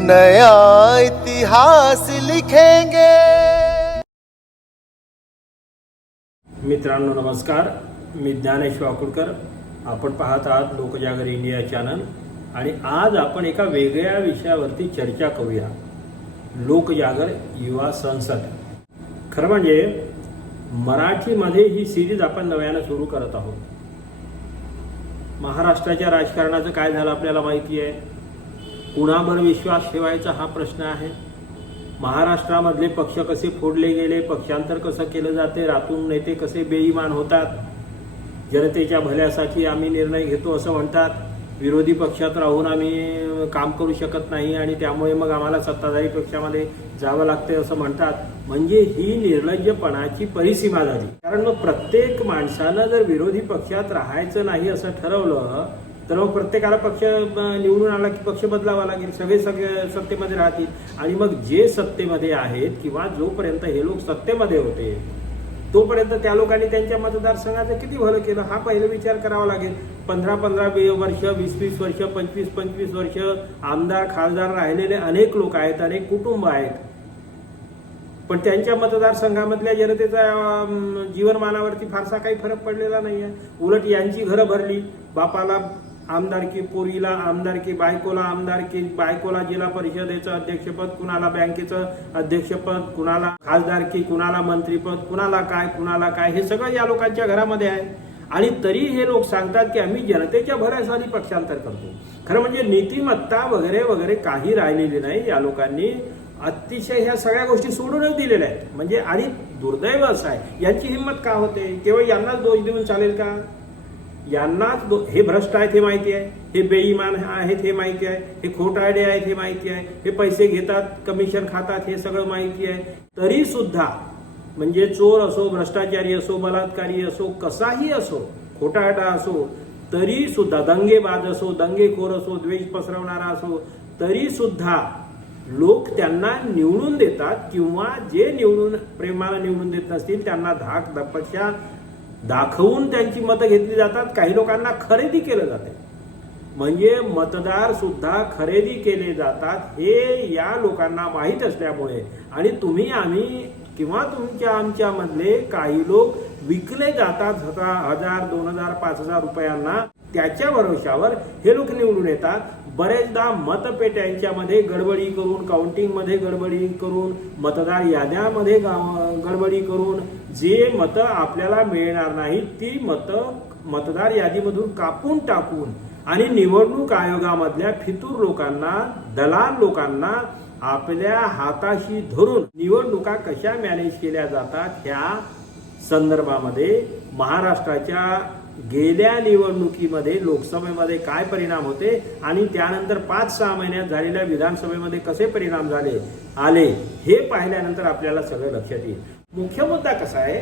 नया इतिहास लिखेंगे। मित्रांनो नमस्कार, मी ज्ञानेश वाकुडकर. आपण पाहत आहात लोकजागर इंडिया चॅनल आणि आज आपण एका वेगळ्या विषयावरती चर्चा करूया. लोकजागर युवा संसद. खरं म्हणजे मराठीमध्ये ही सिरीज आपण नव्यानं सुरू करत आहोत. महाराष्ट्राच्या राजकारणाचं काय झालं आपल्याला माहिती आहे. कुणावर विश्वास ठेवायचा हा प्रश्न आहे. महाराष्ट्रामधले पक्ष कसे फोडले गेले, पक्षांतर कसं केलं जाते, रातून नेते कसे बेईमान होतात, जनतेच्या भल्यासाठी आम्ही निर्णय घेतो असं म्हणतात, विरोधी पक्षात राहून आम्ही काम करू शकत नाही आणि त्यामुळे मग आम्हाला सत्ताधारी पक्षामध्ये जावं लागते असं म्हणतात. म्हणजे ही निर्लज्जपणाची परिसीमा झाली. कारण मग प्रत्येक माणसानं जर विरोधी पक्षात राहायचं नाही असं ठरवलं तर मग प्रत्येकाला पक्ष निवडून आला की पक्ष बदलावा लागेल. सगळे सत्तेमध्ये राहतील आणि मग जे सत्तेमध्ये आहेत किंवा जोपर्यंत हे लोक सत्तेमध्ये होते तोपर्यंत त्या लोकांनी त्यांच्या मतदारसंघाचं किती भलं केलं हा पहिला विचार करावा लागेल. 15-15 वर्ष, 20-20 वर्ष, 25-25 वर्ष आमदार खासदार राहिलेले अनेक लोक आहेत, अनेक कुटुंब आहेत. पण त्यांच्या मतदारसंघामधल्या जनतेचा जीवनमानावरती फारसा काही फरक पडलेला नाही आहे. उलट यांची घरं भरली. बापाला आमदारकी, पोरीला आमदारकी, बायकोला आमदारकी, बायकोला जिल्हा परिषदेचं अध्यक्षपद, कुणाला बँकेचं अध्यक्षपद, कुणाला खासदारकी, कुणाला मंत्रीपद, कुणाला काय हे सगळं या लोकांच्या घरामध्ये आहे. आणि तरी हे लोक सांगतात की आम्ही जनतेच्या भल्यासाठी पक्षांतर करतो. खरं म्हणजे नीतिमत्ता वगैरे वगैरे काही राहिलेली नाही. या लोकांनी अतिशय ह्या सगळ्या गोष्टी सोडूनच दिलेल्या आहेत. म्हणजे आणि दुर्दैव असं आहे, यांची हिंमत का होते. केवळ यांनाच दोष देऊन चालेल का. यांनाच हे भ्रष्ट आहेत हे माहिती आहे, हे बेईमान आहेत हे माहिती आहे, हे खोटारडे आहेत हे माहिती आहे, हे पैसे घेतात, कमिशन खातात हे सगळं माहिती आहे. तरी सुद्धा म्हणजे चोर असो, भ्रष्टाचारी असो, बलात्कारी असो, कसाही असो, खोटारडा असो, तरी सुद्धा दंगेबाज असो, दंगेखोर असो, द्वेष पसरवणारा असो, तरी सुद्धा लोक त्यांना निवडून देतात. किंवा जे प्रेमाला निवडून देत नसतील त्यांना धाक दपक्षा दाखवून त्यांची मतं घेतली जातात. काही लोकांना खरेदी केलं जाते. म्हणजे मतदार सुद्धा खरेदी केले जातात हे या लोकांना माहीत असल्यामुळे आणि तुम्ही आम्ही किंवा आमच्या मधले काही लोक विकले जातात 1000, 2000, 5000 रुपयांना. त्याच्या भरोशावर हे लोक निवडून येतात. बरेचदा मतपेट्यांच्यामध्ये गडबडी करून, काउंटिंगमध्ये गडबडी करून, मतदार याद्यामध्ये गडबडी करून जे मतं आपल्याला मिळणार नाहीत ती मतं मतदार यादीमधून कापून टाकून आणि निवडणूक आयोगामधल्या फितूर लोकांना, दलाल लोकांना आपल्या हाताशी धरून निवडणुका कशा मॅनेज केल्या जातात ह्या संदर्भामध्ये महाराष्ट्राच्या गेल्या निवडणुकीमध्ये लोकसभेमध्ये काय परिणाम होते आणि त्यानंतर 5-6 महिन्यात झालेल्या विधानसभेमध्ये कसे परिणाम आले हे पाहिल्यानंतर आपल्याला सगळं लक्षात येईल. मुख्य मुद्दा कसा आहे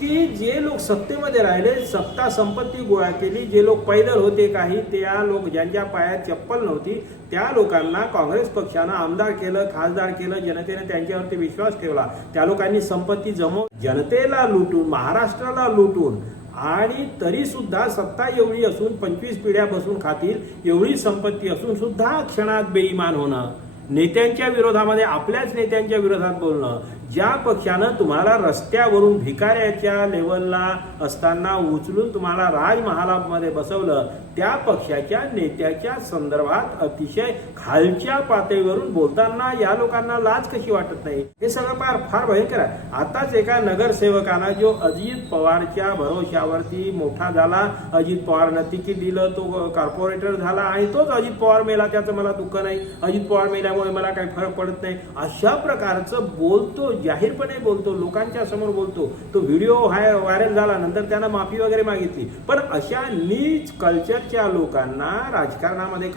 की जे लोक सत्तेमध्ये राहिले, सत्ता संपत्ती गोळा केली, जे लोक पैदल होते काही, त्या लोक ज्यांच्या पायात चप्पल नव्हती त्या लोकांना काँग्रेस पक्षानं आमदार केलं, खासदार केलं, जनतेने त्यांच्यावरती विश्वास ठेवला. त्या लोकांनी संपत्ती जमवून जनतेला लुटून, महाराष्ट्राला लुटून आणि तरी सुद्धा सत्ता एवढी असून 25 पिढ्या बसून खातील एवढी संपत्ती असून सुद्धा क्षणात बेईमान होणं, नेत्यांच्या विरोधामध्ये आपल्याच नेत्यांच्या विरोधात बोलणं, ज्या पक्षानं तुम्हाला रस्त्यावरून भिकाऱ्याच्या लेवलला असताना उचलून तुम्हाला राजमहालामध्ये बसवलं त्या पक्षाच्या नेत्याच्या संदर्भात अतिशय खालच्या पातळीवरून बोलताना या लोकांना लाज कशी वाटत नाही. हे सगळं फार भयंकर आहे. आताच एका नगरसेवकानं जो अजित पवारच्या भरोशावरती मोठा झाला, अजित पवारनं तिकीट दिलं, तो कॉर्पोरेटर झाला आणि तोच अजित पवार मेला त्याचं मला दुःख नाही, अजित पवार मेल्यामुळे मला काही फरक पडत नाही, अशा प्रकारचं बोलतो, जाहीरपणे बोलतो, लोकांच्या समोर बोलतो. तो व्हिडिओ व्हायरल झाला, नंतर त्यानं माफी वगैरे मागितली. पण अशा नीच कल्चरच्या लोकांना राजकारणामध्ये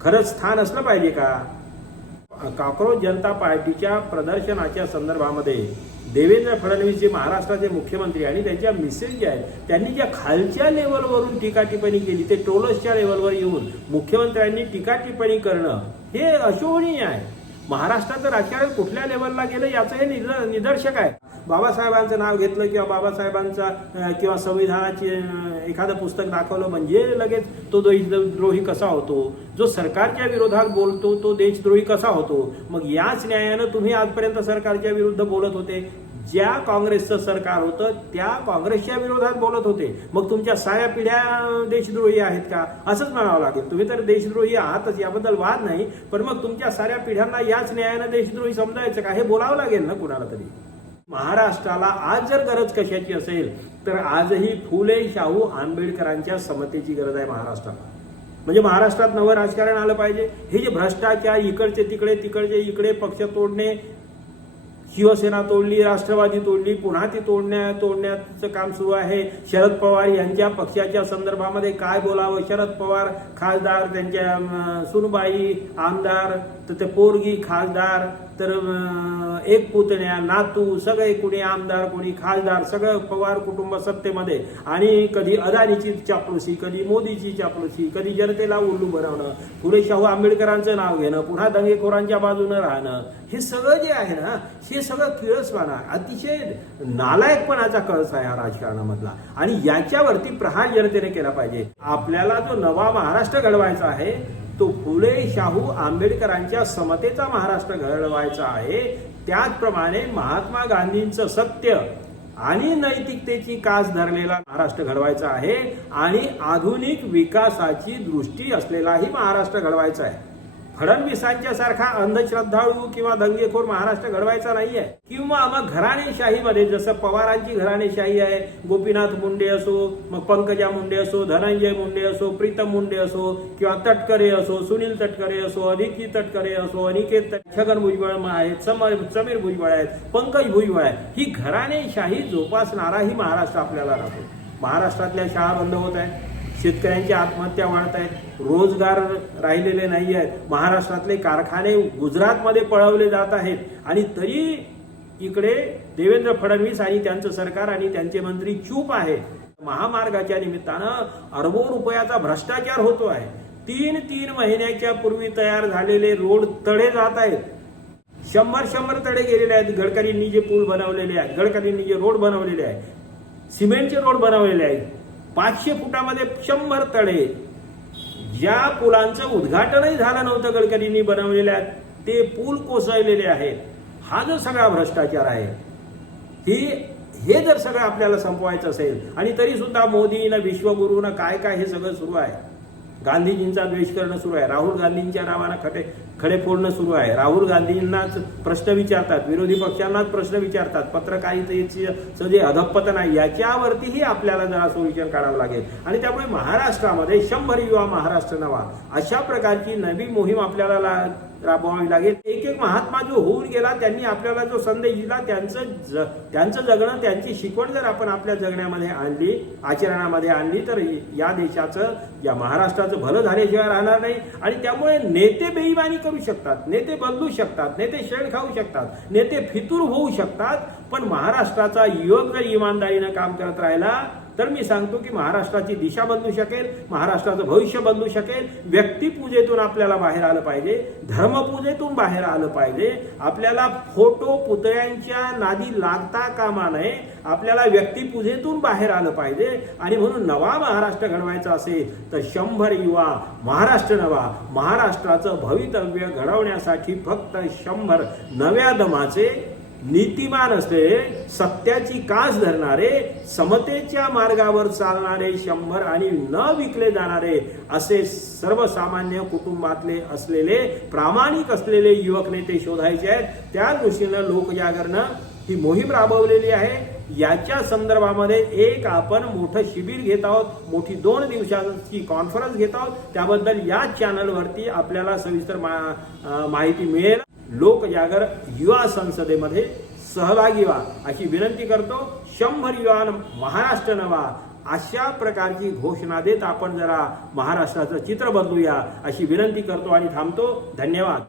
खरंच स्थान असलं पाहिजे का. कॉकरोच जनता पार्टीच्या प्रदर्शनाच्या संदर्भामध्ये देवेंद्र फडणवीस जे महाराष्ट्राचे मुख्यमंत्री आणि त्यांच्या मिसेस जे आहेत त्यांनी ज्या खालच्या लेवलवरून टीका टिप्पणी केली, ते ट्रोलर्सच्या लेवलवर येऊन मुख्यमंत्र्यांनी टीका टिप्पणी करणं हे अशोभनीय आहे. महाराष्ट्राचं राजकारण कुठल्या लेवलला गेलं याचं हे निदर्शक आहे. बाबासाहेबांचं नाव घेतलं किंवा बाबासाहेबांचा किंवा संविधानाची एखादं पुस्तक दाखवलं म्हणजे लगेच तो देशद्रोही कसा होतो, जो सरकारच्या विरोधात बोलतो तो देशद्रोही कसा होतो. मग याच न्यायानं तुम्ही आजपर्यंत सरकारच्या विरुद्ध बोलत होते. ज्या काँग्रेसचं सरकार होतं त्या काँग्रेसच्या विरोधात बोलत होते. मग तुमच्या साऱ्या पिढ्या देशद्रोही आहेत का, असंच म्हणावं लागेल. तुम्ही तर देशद्रोही आहातच, याबद्दल वाद नाही, पण मग तुमच्या साऱ्या पिढ्यांना याच न्यायानं देशद्रोही समजायचं का, हे बोलावं लागेल ना कुणाला तरी. महाराष्ट्राला आज जर गरज कशाची असेल तर आजही फुले शाहू आंबेडकरांच्या समतेची गरज आहे महाराष्ट्राला. म्हणजे महाराष्ट्रात नवं राजकारण आलं पाहिजे. हे जे भ्रष्टाचार, इकडचे तिकडे तिकडचे इकडे पक्ष तोडणे, शिवसेना तोडली, राष्ट्रवादी तोडली, पुन्हा ती तोडण्याचं काम सुरू आहे. शरद पवार यांच्या पक्षाच्या संदर्भामध्ये काय बोलावं. शरद पवार खासदार, त्यांच्या सुनबाई आमदार, तर ते पोरगी खासदार, तर एक पुतण्या नातू, सगळे कोणी आमदार कोणी खासदार, सगळं पवार कुटुंब सत्तेमध्ये. आणि कधी अदानीची चापलुसी, कधी मोदीची चापलुसी, कधी जनतेला उल्लू बनवणं, फुले शाहू आंबेडकरांचं नाव घेणं, पुन्हा दंगेखोरांच्या बाजूने राहणं, हे सगळं जे आहे ना, हे सगळं किळसवाना, अतिशय नालायकपणाचा कळस आहे हा राजकारणामधला. आणि याच्यावरती प्रहार जनतेने केला पाहिजे. आपल्याला जो नवा महाराष्ट्र घडवायचा आहे तो फुले शाहू आंबेडकरांच्या समतेचा महाराष्ट्र घडवायचा आहे. त्याचप्रमाणे महात्मा गांधींचं सत्य आणि नैतिकतेची कास धरलेला महाराष्ट्र घडवायचा आहे. आणि आधुनिक विकासाची दृष्टी असलेलाही महाराष्ट्र घडवायचा आहे. फडणवीसांच्या सारखा अंधश्रद्धाळू किंवा दंगेखोर महाराष्ट्र घडवायचा नाहीये. किंवा मग घराणेशाहीमध्ये जसं पवारांची घराणेशाही आहे, गोपीनाथ मुंडे असो, मग पंकजा मुंडे असो, धनंजय मुंडे असो, प्रीतम मुंडे असो, किंवा तटकरे असो, सुनील तटकरे असो, अदिती तटकरे असो, अनिकेत, छगन भुजबळ आहेत, समीर भुजबळ आहेत, पंकज भुजबळ आहेत, ही घराणेशाही जोपासणाराही महाराष्ट्र आपल्याला राहतो. महाराष्ट्रातल्या शाळा बंद होत आहेत, शेतकऱ्यांच्या आत्महत्या वाढत आहेत, रोजगार राहिलेले नाही आहेत, महाराष्ट्रातले कारखाने गुजरातमध्ये पळवले जात आहेत. आणि तरी इकडे देवेंद्र फडणवीस आणि त्यांचं सरकार आणि त्यांचे मंत्री चूप आहेत. महामार्गाच्या निमित्तानं अरबो रुपयाचा भ्रष्टाचार होतो आहे. 3 महिन्याच्या पूर्वी तयार झालेले रोड तडे जात आहेत. 100 तडे गेलेले आहेत. गडकरींनी जे पूल बनवलेले आहेत, गडकरींनी जे रोड बनवलेले आहेत, सिमेंटचे रोड बनवलेले आहेत, 500 फुटामध्ये 100 तडे. ज्या पुलांचं उद्घाटनही झालं नव्हतं गडकरींनी बनवलेल्या ते पूल कोसळलेले आहेत. हा जो सगळा भ्रष्टाचार आहे, हे जर सगळं आपल्याला संपवायचं असेल, आणि तरी सुद्धा मोदीनं, विश्वगुरूनं काय हे सगळं सुरू आहे. गांधीजींचा द्वेष करणं सुरू आहे, राहुल गांधींच्या नावानं खडे फोडणं सुरू आहे, राहुल गांधींनाच प्रश्न विचारतात, विरोधी पक्षांनाच प्रश्न विचारतात, पत्रकारितेचं जे अधपतन आहे याच्यावरतीही आपल्याला जरा सोल्युशन काढावं लागेल. आणि त्यामुळे महाराष्ट्रामध्ये 100 युवा महाराष्ट्र नवा अशा प्रकारची नवी मोहीम आपल्याला राबवावी लागेल. एक महात्मा जो होऊन गेला, त्यांनी आपल्याला जो संदेश दिला, त्यांचं जगणं, त्यांची शिकवण जर आपण आपल्या जगण्यामध्ये आणली, आचरणामध्ये आणली, तर या देशाचं, या महाराष्ट्राचं भलं झाल्याशिवाय राहणार नाही. आणि त्यामुळे नेते बेईमानी करू शकतात, नेते बदलू शकतात, नेते शेण खाऊ शकतात, नेते फितूर होऊ शकतात, पण महाराष्ट्राचा युवक जर इमानदारीनं काम करत राहिला तर मी सांगतो की महाराष्ट्राची दिशा बदलू शकेल, महाराष्ट्राचं भविष्य बदलू शकेल. व्यक्तिपूजेतून आपल्याला बाहेर आलं पाहिजे, धर्मपूजेतून बाहेर आलं पाहिजे. आपल्याला फोटो पुतळ्यांच्या नादी लागता कामा नये, आपल्याला व्यक्तिपूजेतून बाहेर आलं पाहिजे. आणि म्हणून नवा महाराष्ट्र घडवायचा असेल तर 100 युवा महाराष्ट्र नवा, महाराष्ट्राचं भवितव्य घडवण्यासाठी फक्त 100 नव्या दमाचे, नीतिमान असलेले, सत्याची कास धरणारे, समतेच्या मार्गावर चालणारे 100 आणि न विकले जाणारे असे सर्वसामान्य कुटुंबातले असलेले, प्रामाणिक असलेले युवक नेते शोधायचे आहेत. त्या दृष्टीनं लोकजागरणं ही मोहीम राबवलेली आहे. याच्या संदर्भामध्ये एक आपण मोठं शिबिर घेत आहोत, मोठी 2 दिवसांची कॉन्फरन्स घेत आहोत. त्याबद्दल या चॅनलवरती आपल्याला सविस्तर माहिती मिळेल. लोकजागर युवा संसदेमध्ये सहभागी व्हा अशी विनंती करतो. 100 युवा महाराष्ट्र नवा अशा प्रकारची घोषणा देत आपण जरा महाराष्ट्राचं चित्र बदलूया अशी विनंती करतो आणि थांबतो. धन्यवाद.